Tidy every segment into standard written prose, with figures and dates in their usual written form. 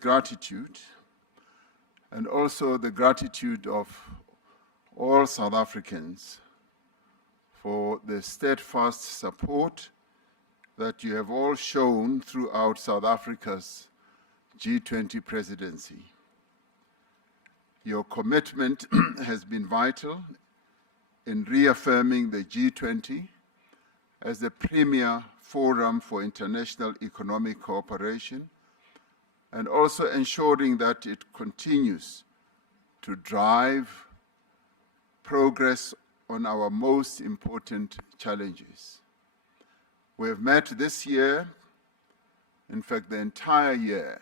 gratitude, and also the gratitude of all South Africans for the steadfast support that you have all shown throughout South Africa's G20 presidency. Your commitment has been vital in reaffirming the G20 as the premier forum for international economic cooperation, and also ensuring that it continues to drive progress on our most important challenges. We have met this year, in fact, the entire year.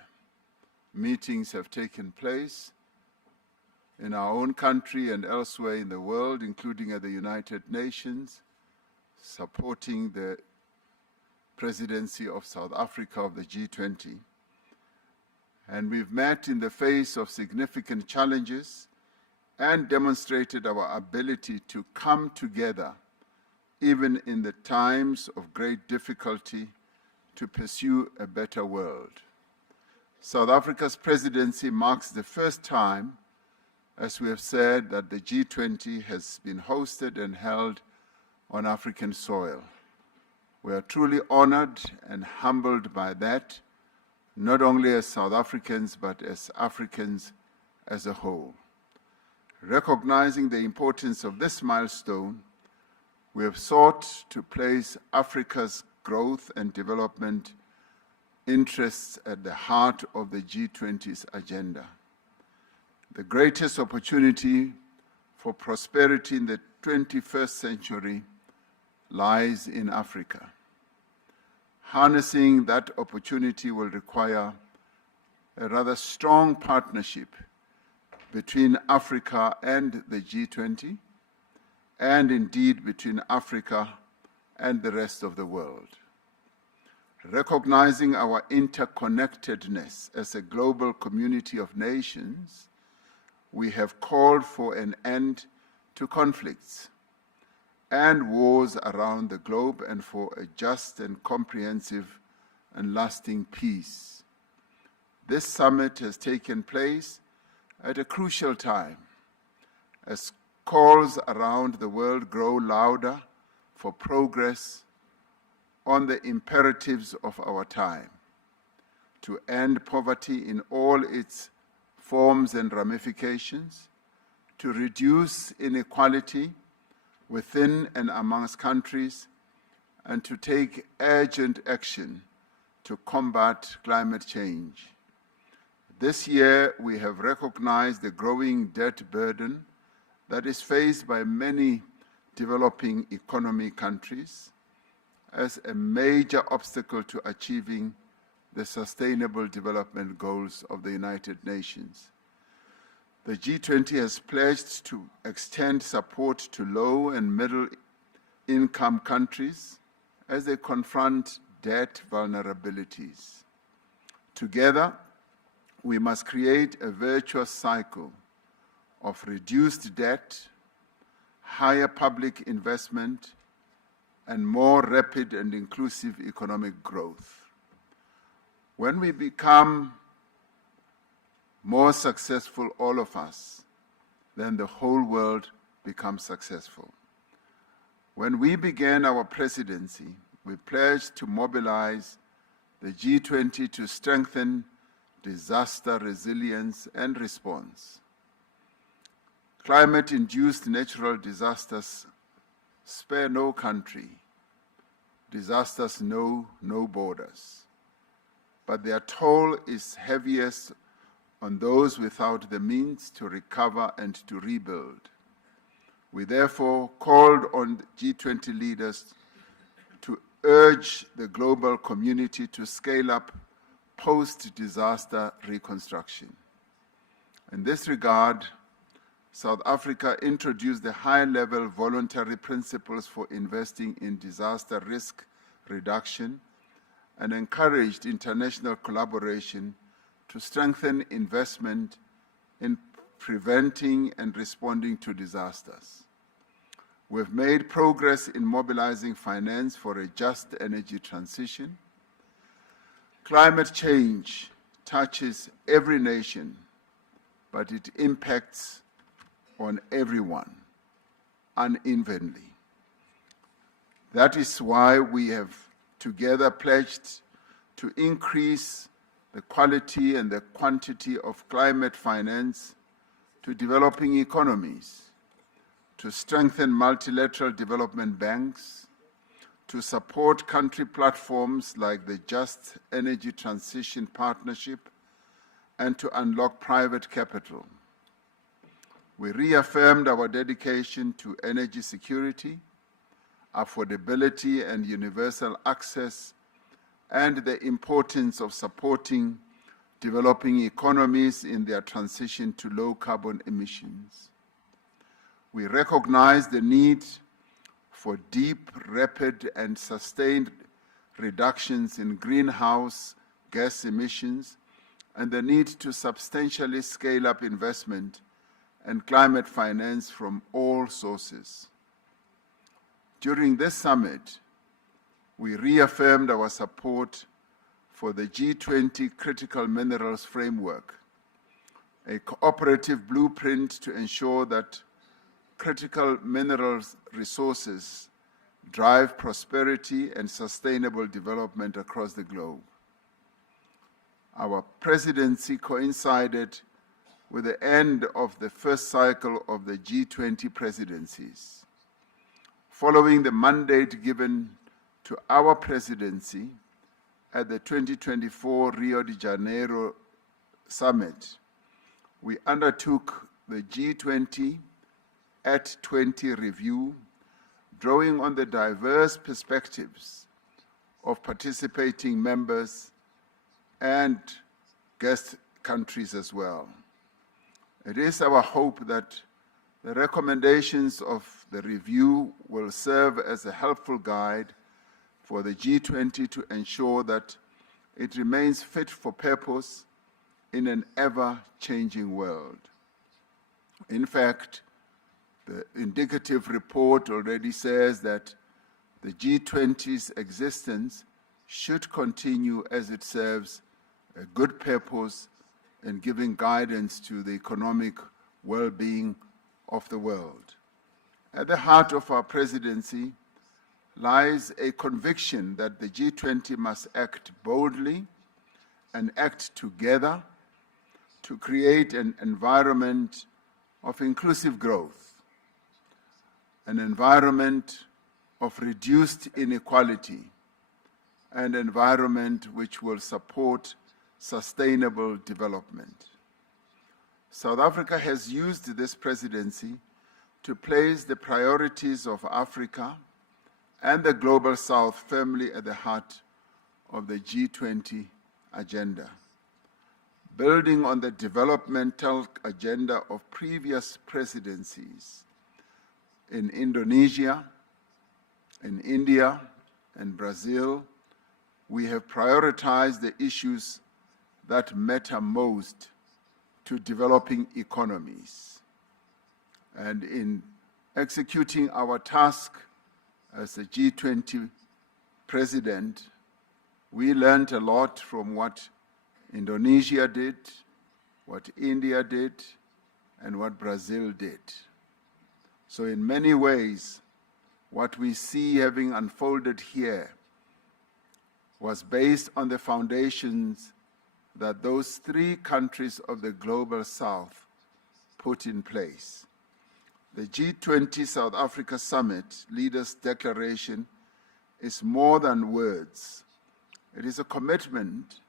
Meetings have taken place in our own country and elsewhere in the world, including at the United Nations, supporting the presidency of South Africa of the G20. And we've met in the face of significant challenges and demonstrated our ability to come together, even in the times of great difficulty, to pursue a better world. South Africa's presidency marks the first time, as we have said, that the G20 has been hosted and held on African soil. We are truly honored and humbled by that, not only as South Africans, but as Africans as a whole. Recognizing the importance of this milestone, we have sought to place Africa's growth and development interests at the heart of the G20's agenda. The greatest opportunity for prosperity in the 21st century lies in Africa. Harnessing that opportunity will require a rather strong partnership between Africa and the G20, and indeed between Africa and the rest of the world. Recognizing our interconnectedness as a global community of nations, we have called for an end to conflicts and wars around the globe, and for a just and comprehensive and lasting peace. This summit has taken place at a crucial time as calls around the world grow louder for progress on the imperatives of our time: to end poverty in all its forms and ramifications, to reduce inequality within and amongst countries, and to take urgent action to combat climate change. This year, we have recognized the growing debt burden that is faced by many developing economy countries as a major obstacle to achieving the Sustainable Development Goals of the United Nations. The G20 has pledged to extend support to low and middle income countries as they confront debt vulnerabilities. Together, we must create a virtuous cycle of reduced debt, higher public investment, and more rapid and inclusive economic growth. When we become more successful, all of us, then the whole world becomes successful. When we began our presidency, we pledged to mobilize the G20 to strengthen disaster resilience and response. Climate-induced natural disasters spare no country. Disasters know no borders. But their toll is heaviest on those without the means to recover and to rebuild. We therefore called on G20 leaders to urge the global community to scale up post-disaster reconstruction. In this regard, South Africa introduced the high-level voluntary principles for investing in disaster risk reduction and encouraged international collaboration to strengthen investment in preventing and responding to disasters. We've made progress in mobilizing finance for a just energy transition. Climate change touches every nation, but it impacts on everyone unevenly. That is why we have together pledged to increase the quality and the quantity of climate finance to developing economies, to strengthen multilateral development banks, to support country platforms like the Just Energy Transition Partnership, and to unlock private capital. We reaffirmed our dedication to energy security, affordability and universal access, and the importance of supporting developing economies in their transition to low carbon emissions. We recognize the need for deep, rapid, and sustained reductions in greenhouse gas emissions and the need to substantially scale up investment and climate finance from all sources. During this summit, we reaffirmed our support for the G20 Critical Minerals Framework, a cooperative blueprint to ensure that critical minerals resources drive prosperity and sustainable development across the globe. Our presidency coincided with the end of the first cycle of the G20 presidencies. Following the mandate given to our presidency at the 2024 Rio de Janeiro summit, we undertook the G20 at 20 review, drawing on the diverse perspectives of participating members and guest countries as well. It is our hope that the recommendations of the review will serve as a helpful guide for the G20 to ensure that it remains fit for purpose in an ever-changing world. In fact, the indicative report already says that the G20's existence should continue as it serves a good purpose in giving guidance to the economic well-being of the world. At the heart of our presidency lies a conviction that the G20 must act boldly and act together to create an environment of inclusive growth, an environment of reduced inequality, and an environment which will support sustainable development. South Africa has used this presidency to place the priorities of Africa and the Global South firmly at the heart of the G20 agenda. Building on the developmental agenda of previous presidencies in Indonesia, in India, and Brazil, we have prioritized the issues that matter most to developing economies. And in executing our task as a G20 president, we learned a lot from what Indonesia did, what India did, and what Brazil did. So in many ways, what we see having unfolded here was based on the foundations that those three countries of the Global South put in place. The G20 South Africa Summit Leaders' Declaration is more than words. It is a commitment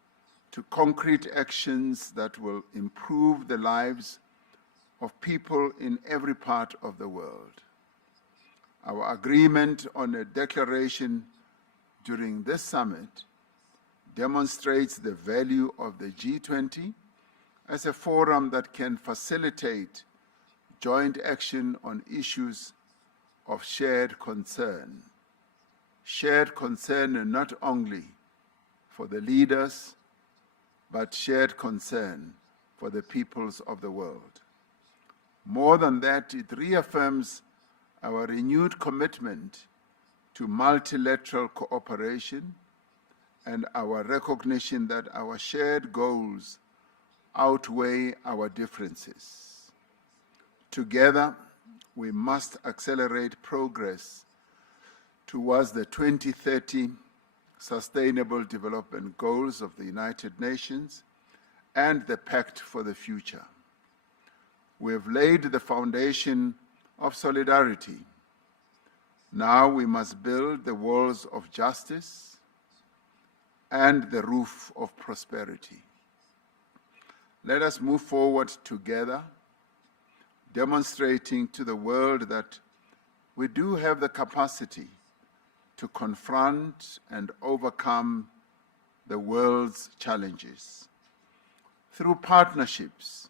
to concrete actions that will improve the lives of people in every part of the world. Our agreement on a declaration during this summit demonstrates the value of the G20 as a forum that can facilitate joint action on issues of shared concern. Shared concern not only for the leaders, but shared concern for the peoples of the world. More than that, it reaffirms our renewed commitment to multilateral cooperation and our recognition that our shared goals outweigh our differences. Together, we must accelerate progress towards the 2030 Sustainable Development Goals of the United Nations and the Pact for the Future. We have laid the foundation of solidarity. Now we must build the walls of justice and the roof of prosperity. Let us move forward together, demonstrating to the world that we do have the capacity to confront and overcome the world's challenges. Through partnerships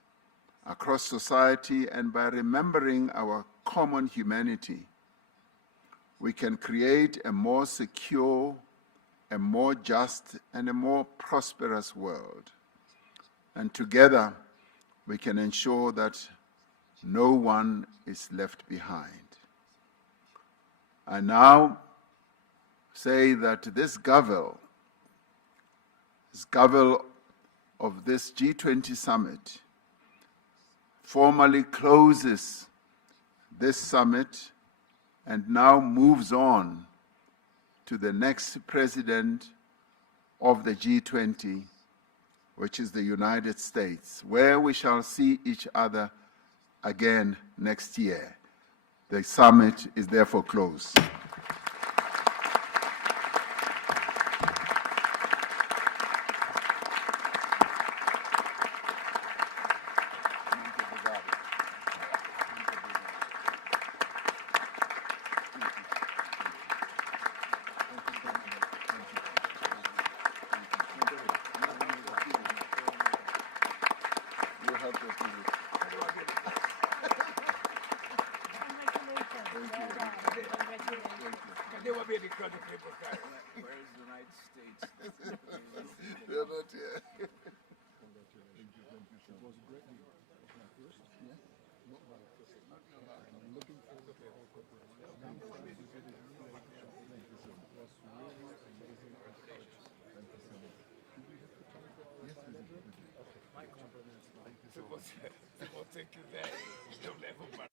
across society and by remembering our common humanity, we can create a more secure, a more just, and a more prosperous world. And together, we can ensure that no one is left behind. I now say that this gavel of this G20 summit formally closes this summit and now moves on to the next president of the G20, which is the United States, where we shall see each other again next year. The summit is therefore closed. Where's the United States? They're not here. We'll take you there.